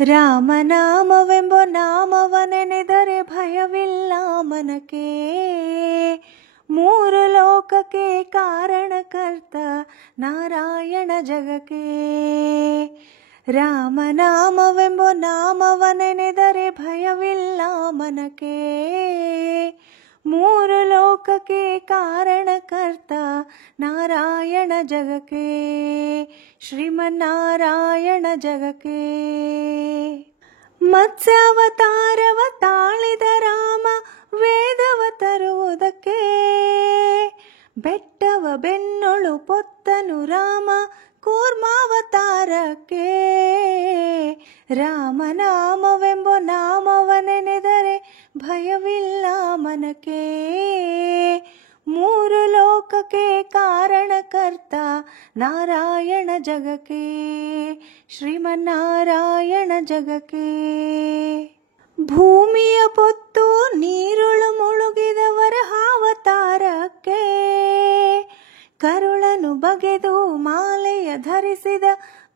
ರಾಮನಾಮವೆಂಬ ನಾಮವನೆನೆದರೆ ಭಯವಿಲ್ಲ ಮನಕ್ಕೆ. ಮೂರು ಲೋಕಕ್ಕೆ ಕಾರಣಕರ್ತ ನಾರಾಯಣ ಜಗಕ್ಕೆ. ರಾಮನಾಮವೆಂಬ ನಾಮವನೆನೆದರೆ ಭಯವಿಲ್ಲ ಮನಕ್ಕೆ. ಮೂರು ಲೋಕಕ್ಕೆ ಕಾರಣಕರ್ತ ನಾರಾಯಣ ಜಗಕ್ಕೆ. ಶ್ರೀಮನ್ನಾರಾಯಣ ಜಗಕ್ಕೆ. ಮತ್ಸ್ಯಾವತಾರವ ತಾಳಿದ ರಾಮ ವೇದವ ತರುವುದಕ್ಕೆ. ಬೆಟ್ಟವ ಬೆನ್ನೊಳು ಪೊತ್ತನು ರಾಮ ಕೂರ್ಮಾವತಾರಕ್ಕೆ. ರಾಮನಾಮವೆಂಬ ನಾಮವನೆನೆದರೆ ಭಯವಿಲ್ಲ ಮನಕ್ಕೆ. ಮೂರು ಲೋಕಕ್ಕೆ ಕಾರಣಕರ್ತ ನಾರಾಯಣ ಜಗಕ್ಕೆ. ಶ್ರೀಮನ್ನಾರಾಯಣ ಜಗಕ್ಕೆ. ಭೂಮಿಯ ಪೊತ್ತು ನೀರುಳು ಮುಳುಗಿದ ವರಹಾವತಾರಕ್ಕೆ. ಕರುಳನು ಬಗೆದು ಮಾಲೆಯ ಧರಿಸಿದ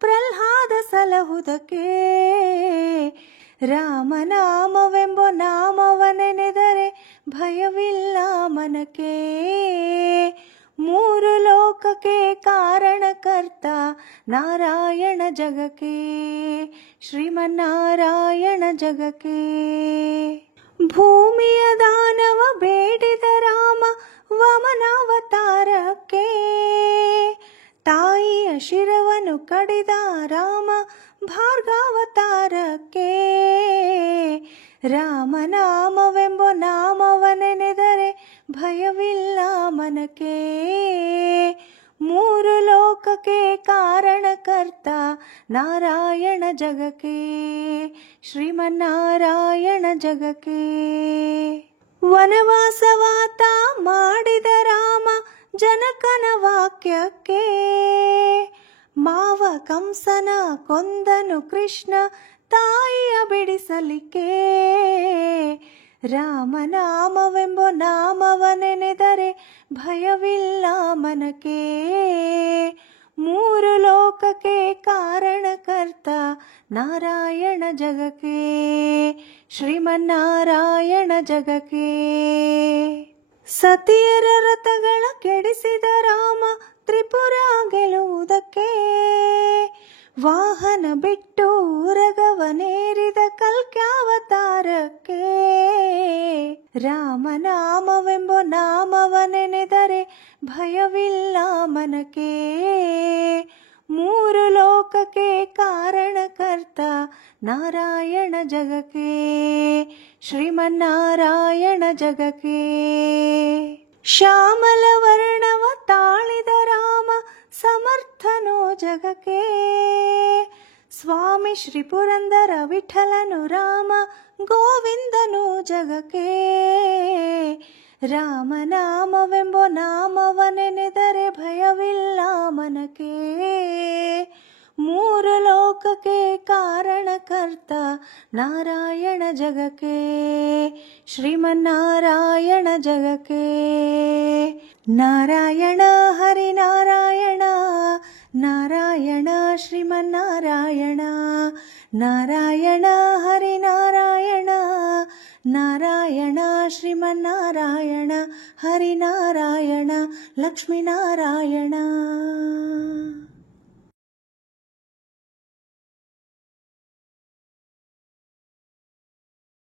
ಪ್ರಹ್ಲಾದ ಸಲಹುದಕ್ಕೆ. ರಾಮನಾಮವೆಂಬ ನಾಮವನೆನೆದರೆ ಭಯವಿಲ್ಲ ಮನಕ್ಕೆ. ಮೂರು ಲೋಕಕ್ಕೆ ಕಾರಣಕರ್ತ ನಾರಾಯಣ ಜಗಕ್ಕೆ. ಶ್ರೀಮನ್ನಾರಾಯಣ ಜಗಕ್ಕೆ. ಭೂಮಿಯ ದಾನವ ಬೇಡಿದ ರಾಮ ವಾಮನಾವತಾರಕ್ಕೆ. ತಾಯಿಯ ಶಿರವನ್ನು ಕಡಿದ ರಾಮ ಭಾರ್ಗಾವತಾರಕ್ಕೆ. ರಾಮನಾಮವೆಂಬ ನಾಮವನೆನೆದರೆ ಭಯವಿಲ್ಲ ಮನಕ್ಕೆ. ಮೂರು ಲೋಕಕ್ಕೆ ಕಾರಣಕರ್ತ ನಾರಾಯಣ ಜಗಕ್ಕೆ. ಶ್ರೀಮನ್ನಾರಾಯಣ ಜಗಕ್ಕೆ. ವನವಾಸವಾತ ಮಾಡಿದ ರಾಮ ಜನಕನ ವಾಕ್ಯಕ್ಕೆ. ಮಾವ ಕಂಸನ ಕೊಂದನು ಕೃಷ್ಣ ತಾಯಿಯ ಬಿಡಿಸಲಿಕ್ಕೆ. ರಾಮನಾಮವೆಂಬ ನಾಮವನೆನೆದರೆ ಭಯವಿಲ್ಲ ಮನಕ್ಕೆ. ಮೂರು ಲೋಕಕ್ಕೆ ಕಾರಣಕರ್ತ ನಾರಾಯಣ ಜಗಕ್ಕೆ. ಶ್ರೀಮನ್ನಾರಾಯಣ ಜಗಕ್ಕೆ. ಸತಿಯರ ರಥಗಳ ಕೆಡಿಸಿದ ರಾಮ ತ್ರಿಪುರ ಗೆಲುವುದಕ್ಕೆ. ವಾಹನ ಬಿಟ್ಟು ಉರಗವನೇರಿದ ಕಲ್ಕ್ಯಾವತಾರಕ್ಕೆ. ರಾಮನಾಮವೆಂಬ ನಾಮವನೆನೆದರೆ ಭಯವಿಲ್ಲ ಮನಕ್ಕೆ. ಮೂರು ಲೋಕಕ್ಕೆ ಕಾರಣಕರ್ತ ನಾರಾಯಣ ಜಗಕ್ಕೆ. ಶ್ರೀಮನ್ನಾರಾಯಣ ಜಗಕ್ಕೆ. ಶ್ಯಾಮಲ ವರ್ಣವ ತಾಳಿದ ರಾಮ ಸಮರ್ಥನೋ ಜಗಕ್ಕೆ. ಸ್ವಾಮಿ ಶ್ರೀ ಪುರಂದರ ವಿಠಲನು ರಾಮ ಗೋವಿಂದನು ಜಗಕ್ಕೆ. ರಾಮನಾಮವೆಂಬ ನಾಮವನೆನೆದರೆ ಭಯವಿಲ್ಲ ಮನಕ್ಕೆ. ಮೂರು ಲೋಕಕ್ಕೆ ಕಾರಣಕರ್ತ ನಾರಾಯಣ ಜಗಕ್ಕೆ. ಶ್ರೀಮನ್ನಾರಾಯಣ ಜಗಕ್ಕೆ. ನಾರಾಯಣ ಹರಿನಾರಾಯಣ ನಾರಾಯಣ ಶ್ರೀಮನ್ನಾರಾಯಣ. ನಾರಾಯಣ ಹರಿನಾರಾಯಣ ನಾರಾಯಣ ಶ್ರೀಮನ್ನಾರಾಯಣ. ಹರಿನಾರಾಯಣ ಲಕ್ಷ್ಮೀನಾರಾಯಣ.